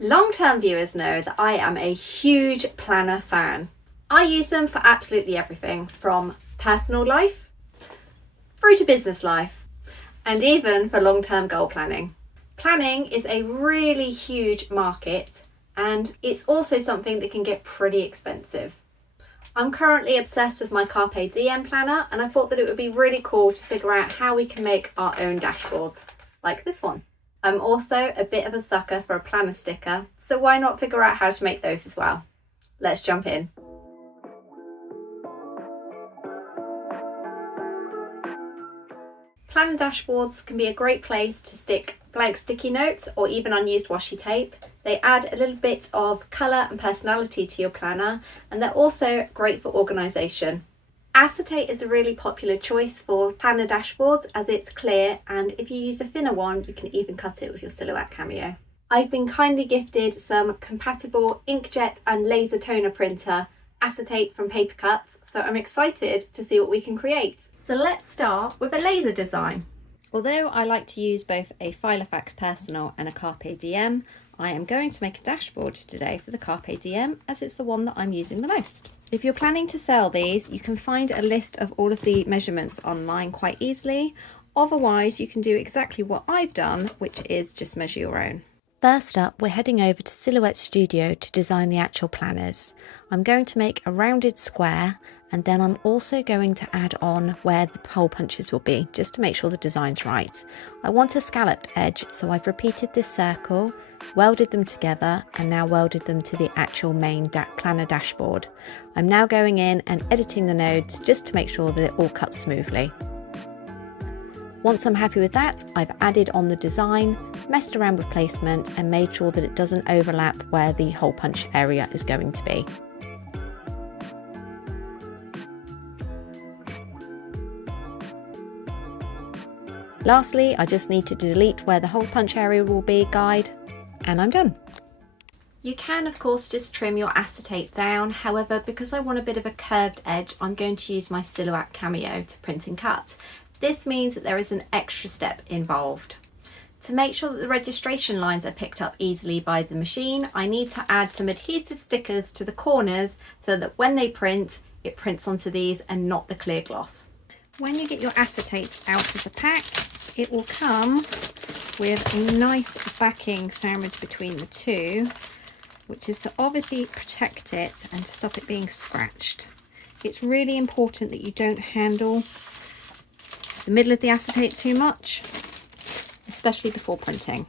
Long-term viewers know that I am a huge planner fan. I use them for absolutely everything from personal life through to business life and even for long-term goal planning. Planning is a really huge market and it's also something that can get pretty expensive. I'm currently obsessed with my Carpe Diem planner and I thought that it would be really cool to figure out how we can make our own dashboards like this one. I'm also a bit of a sucker for a planner sticker, so why not figure out how to make those as well? Let's jump in. Planner dashboards can be a great place to stick blank sticky notes or even unused washi tape. They add a little bit of colour and personality to your planner, and they're also great for organisation. Acetate is a really popular choice for planner dashboards as it's clear, and if you use a thinner one you can even cut it with your Silhouette Cameo. I've been kindly gifted some compatible inkjet and laser toner printer acetate from Cutz, so I'm excited to see what we can create. So let's start with a laser design. Although I like to use both a Filofax Personal and a Carpe Diem, I am going to make a dashboard today for the Carpe Diem as it's the one that I'm using the most. If you're planning to sell these, you can find a list of all of the measurements online quite easily. Otherwise, you can do exactly what I've done, which is just measure your own. First up, we're heading over to Silhouette Studio to design the actual planners. I'm going to make a rounded square, and then I'm also going to add on where the hole punches will be, just to make sure the design's right. I want a scalloped edge, so I've repeated this circle, welded them together, and now welded them to the actual main planner dashboard. I'm now going in and editing the nodes just to make sure that it all cuts smoothly. Once I'm happy with that, I've added on the design, messed around with placement, and made sure that it doesn't overlap where the hole punch area is going to be. Lastly, I just need to delete where the hole punch area will be guide, and I'm done. You can of course just trim your acetate down, however because I want a bit of a curved edge I'm going to use my Silhouette Cameo to print and cut. This means that there is an extra step involved. To make sure that the registration lines are picked up easily by the machine, I need to add some adhesive stickers to the corners so that when they print, it prints onto these and not the clear gloss. When you get your acetate out of the pack, it will come with a nice backing sandwich between the two, which is to obviously protect it and to stop it being scratched. It's really important that you don't handle the middle of the acetate too much, especially before printing.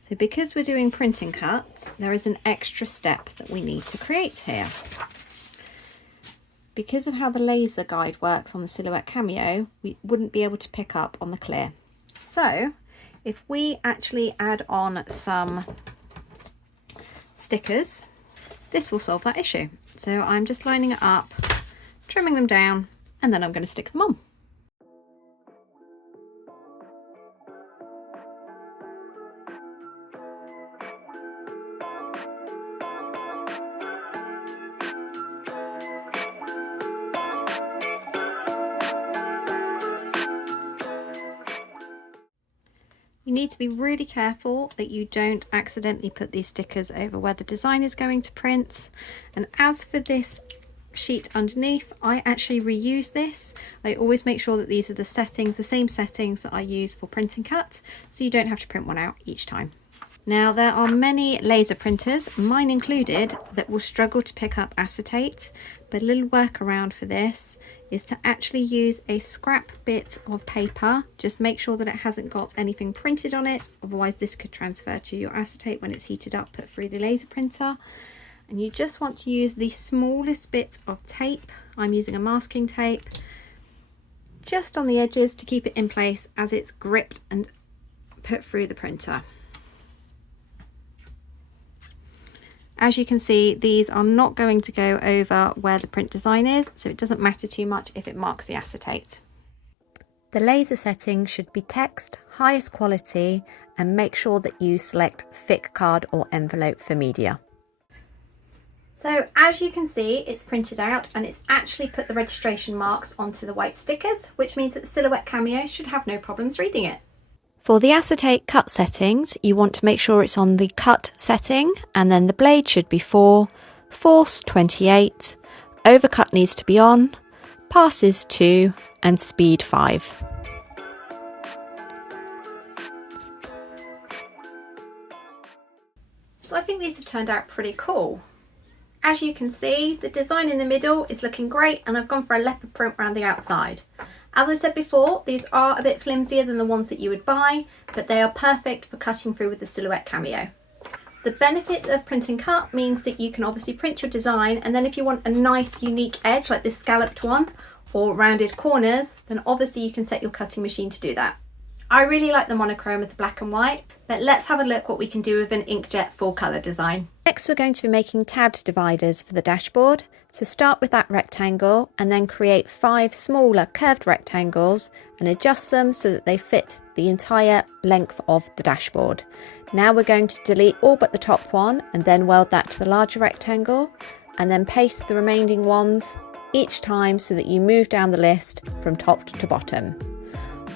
So because we're doing print and cut, there is an extra step that we need to create here. Because of how the laser guide works on the Silhouette Cameo, we wouldn't be able to pick up on the clear. So if we actually add on some stickers, this will solve that issue. So I'm just lining it up, trimming them down, and then I'm going to stick them on. You need to be really careful that you don't accidentally put these stickers over where the design is going to print. And as for this sheet underneath, I actually reuse this. I always make sure that these are the settings, the same settings that I use for print and cut, so you don't have to print one out each time. Now there are many laser printers, mine included, that will struggle to pick up acetate, but a little workaround for this is to actually use a scrap bit of paper. Just make sure that it hasn't got anything printed on it, otherwise this could transfer to your acetate when it's heated up, put through the laser printer. And you just want to use the smallest bit of tape. I'm using a masking tape just on the edges to keep it in place as it's gripped and put through the printer. As you can see, these are not going to go over where the print design is, so it doesn't matter too much if it marks the acetate. The laser setting should be text, highest quality, and make sure that you select thick card or envelope for media. So as you can see, it's printed out and it's actually put the registration marks onto the white stickers, which means that the Silhouette Cameo should have no problems reading it. For the acetate cut settings, you want to make sure it's on the cut setting, and then the blade should be 4, force 28, overcut needs to be on, passes 2 and speed 5. So I think these have turned out pretty cool. As you can see, the design in the middle is looking great, and I've gone for a leopard print around the outside. As I said before, these are a bit flimsier than the ones that you would buy, but they are perfect for cutting through with the silhouette Cameo. The benefit of printing cut means that you can obviously print your design, and then if you want a nice unique edge like this scalloped one or rounded corners, then obviously you can set your cutting machine to do that. I really like the monochrome with the black and white, but let's have a look what we can do with an inkjet full colour design. Next we're going to be making tabbed dividers for the dashboard. So start with that rectangle and then create 5 smaller curved rectangles and adjust them so that they fit the entire length of the dashboard. Now we're going to delete all but the top one and then weld that to the larger rectangle, and then paste the remaining ones each time so that you move down the list from top to bottom.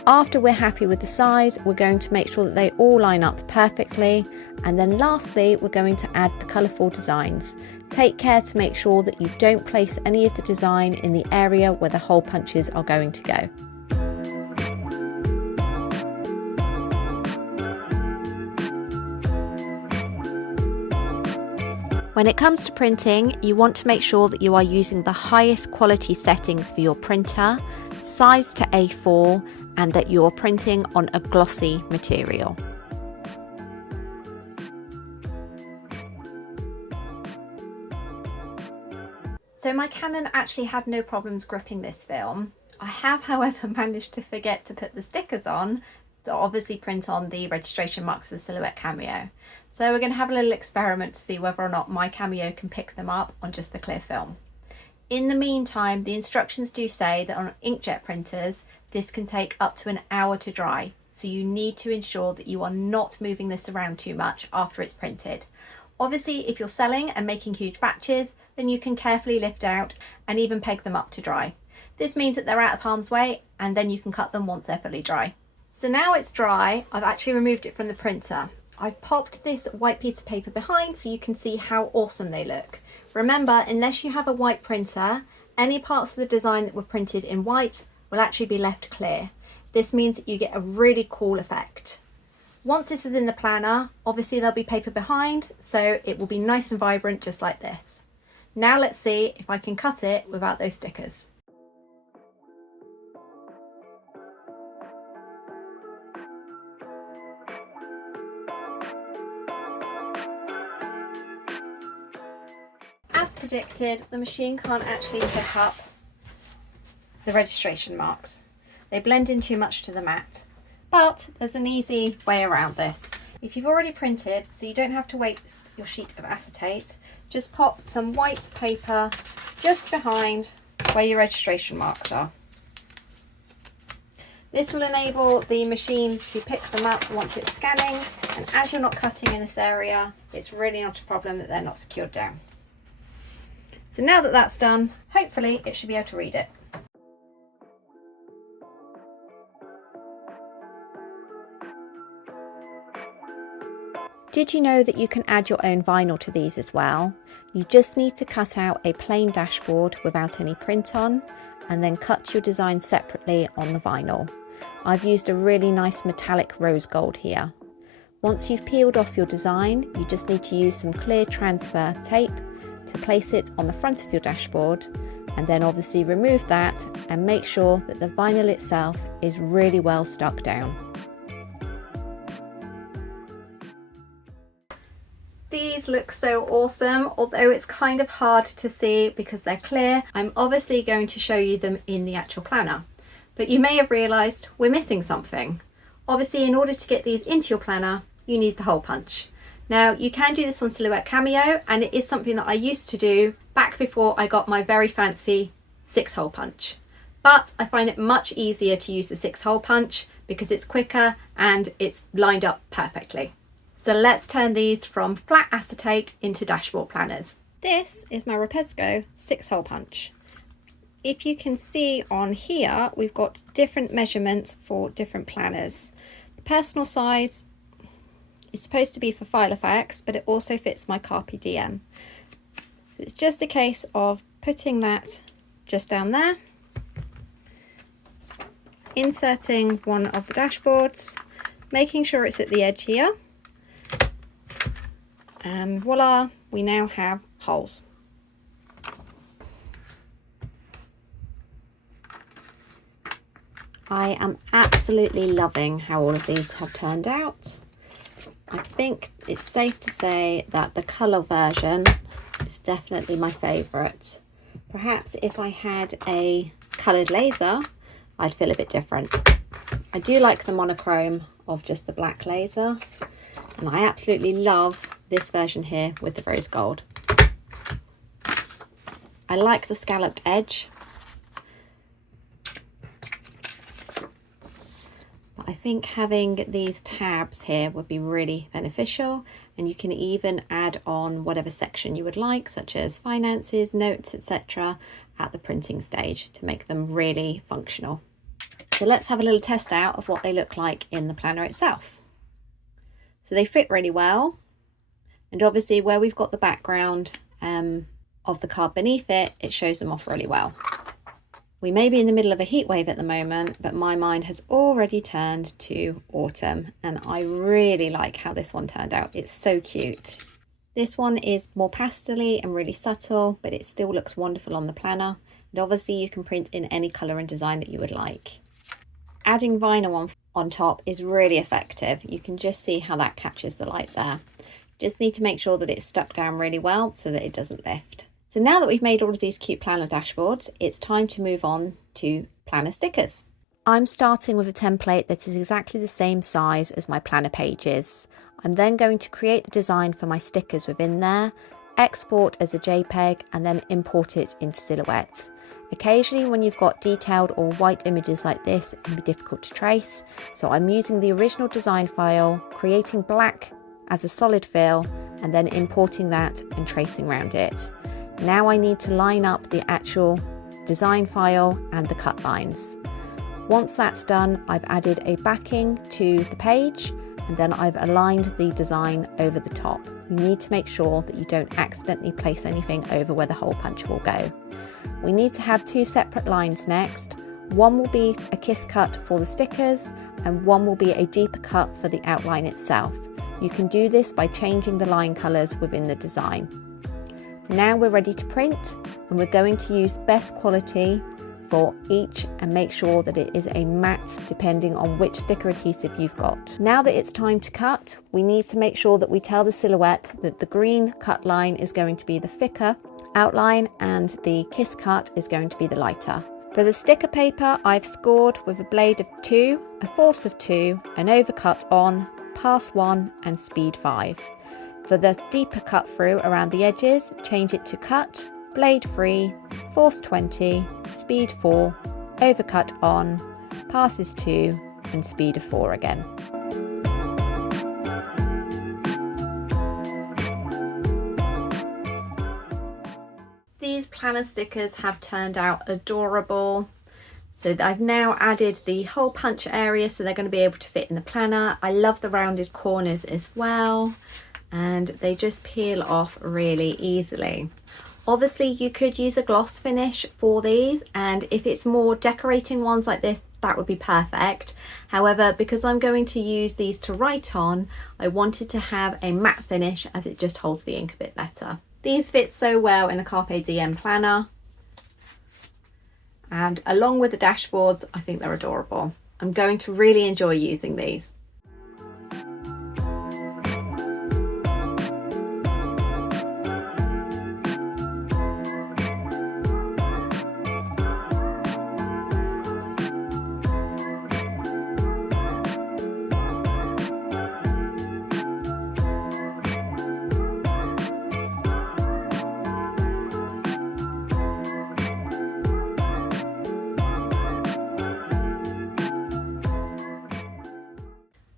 After we're happy with the size, we're going to make sure that they all line up perfectly, and then lastly we're going to add the colourful designs. Take care to make sure that you don't place any of the design in the area where the hole punches are going to go. When it comes to printing, you want to make sure that you are using the highest quality settings for your printer, size to A4, and that you're printing on a glossy material. So my Canon actually had no problems gripping this film. I have, however, managed to forget to put the stickers on that obviously print on the registration marks of the silhouette Cameo. So we're going to have a little experiment to see whether or not my Cameo can pick them up on just the clear film. In the meantime, the instructions do say that on inkjet printers, this can take up to an hour to dry. So you need to ensure that you are not moving this around too much after it's printed. Obviously, if you're selling and making huge batches, then you can carefully lift out and even peg them up to dry. This means that they're out of harm's way, and then you can cut them once they're fully dry. So now it's dry, I've actually removed it from the printer. I've popped this white piece of paper behind so you can see how awesome they look. Remember, unless you have a white printer, any parts of the design that were printed in white will actually be left clear. This means that you get a really cool effect. Once this is in the planner, obviously there'll be paper behind, so it will be nice and vibrant just like this. Now let's see if I can cut it without those stickers. As predicted, the machine can't actually pick up the registration marks. They blend in too much to the mat. But there's an easy way around this. If you've already printed, so you don't have to waste your sheet of acetate, just pop some white paper just behind where your registration marks are. This will enable the machine to pick them up once it's scanning, and as you're not cutting in this area, it's really not a problem that they're not secured down. So now that that's done, hopefully it should be able to read it. Did you know that you can add your own vinyl to these as well? You just need to cut out a plain dashboard without any print on, and then cut your design separately on the vinyl. I've used a really nice metallic rose gold here. Once you've peeled off your design, you just need to use some clear transfer tape to place it on the front of your dashboard, and then obviously remove that and make sure that the vinyl itself is really well stuck down. These look so awesome, although it's kind of hard to see because they're clear. I'm obviously going to show you them in the actual planner, but you may have realised we're missing something. Obviously, in order to get these into your planner, you need the hole punch. Now, you can do this on Silhouette Cameo, and it is something that I used to do back before I got my very fancy 6-hole punch. But I find it much easier to use the 6-hole punch because it's quicker and it's lined up perfectly. So let's turn these from flat acetate into dashboard planners. This is my Rapesco 6-hole punch. If you can see on here, we've got different measurements for different planners. The personal size is supposed to be for Filofax, but it also fits my Carpe Diem. So it's just a case of putting that just down there, inserting one of the dashboards, making sure it's at the edge here, and voila, we now have holes. I am absolutely loving how all of these have turned out. I think it's safe to say that the colour version is definitely my favourite. Perhaps if I had a coloured laser, I'd feel a bit different. I do like the monochrome of just the black laser, and I absolutely love this version here with the rose gold. I like the scalloped edge. I think having these tabs here would be really beneficial, and you can even add on whatever section you would like, such as finances, notes, etc. at the printing stage to make them really functional. So let's have a little test out of what they look like in the planner itself. So they fit really well, and obviously where we've got the background of the card beneath it, it shows them off really well. We may be in the middle of a heat wave at the moment, but my mind has already turned to autumn, and I really like how this one turned out. It's so cute. This one is more pastel-y and really subtle, but it still looks wonderful on the planner. And obviously you can print in any colour and design that you would like. Adding vinyl on top is really effective. You can just see how that catches the light there. Just need to make sure that it's stuck down really well so that it doesn't lift. So now that we've made all of these cute planner dashboards, it's time to move on to planner stickers. I'm starting with a template that is exactly the same size as my planner pages. I'm then going to create the design for my stickers within there, export as a JPEG, and then import it into Silhouette. Occasionally when you've got detailed or white images like this, it can be difficult to trace. So I'm using the original design file, creating black as a solid fill, and then importing that and tracing around it. Now I need to line up the actual design file and the cut lines. Once that's done, I've added a backing to the page, and then I've aligned the design over the top. You need to make sure that you don't accidentally place anything over where the hole puncher will go. We need to have two separate lines next. One will be a kiss cut for the stickers, and one will be a deeper cut for the outline itself. You can do this by changing the line colours within the design. Now we're ready to print, and we're going to use best quality for each and make sure that it is a matte depending on which sticker adhesive you've got. Now that it's time to cut, we need to make sure that we tell the Silhouette that the green cut line is going to be the thicker outline and the kiss cut is going to be the lighter. For the sticker paper, I've scored with a blade of 2, a force of 2, an overcut on, pass 1 and speed 5. For the deeper cut through around the edges, change it to cut, blade 3, force 20, speed 4, overcut on, passes 2 and speed of 4 again. These planner stickers have turned out adorable. So I've now added the hole punch area so they're going to be able to fit in the planner. I love the rounded corners as well, and they just peel off really easily. Obviously you could use a gloss finish for these, and if it's more decorating ones like this, that would be perfect. However, because I'm going to use these to write on, I wanted to have a matte finish as it just holds the ink a bit better. These fit so well in a Carpe Diem planner, and along with the dashboards, I think they're adorable. I'm going to really enjoy using these.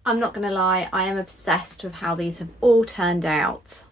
I'm not going to lie, I am obsessed with how these have all turned out.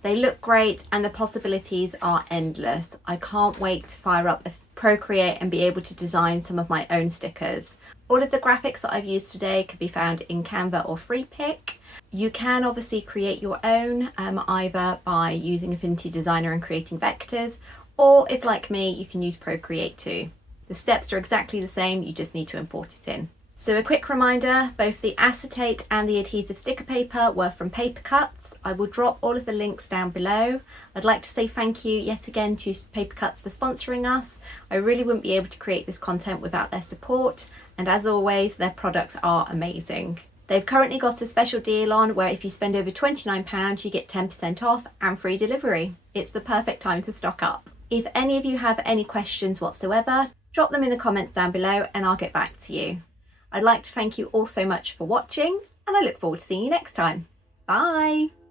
They look great and the possibilities are endless. I can't wait to fire up Procreate and be able to design some of my own stickers. All of the graphics that I've used today could be found in Canva or Freepik. You can obviously create your own either by using Affinity Designer and creating vectors, or if like me, you can use Procreate too. The steps are exactly the same, you just need to import it in. So a quick reminder, both the acetate and the adhesive sticker paper were from Cutz. I will drop all of the links down below. I'd like to say thank you yet again to Cutz for sponsoring us. I really wouldn't be able to create this content without their support, and as always, their products are amazing. They've currently got a special deal on where if you spend over £29, you get 10% off and free delivery. It's the perfect time to stock up. If any of you have any questions whatsoever, drop them in the comments down below and I'll get back to you. I'd like to thank you all so much for watching, and I look forward to seeing you next time. Bye!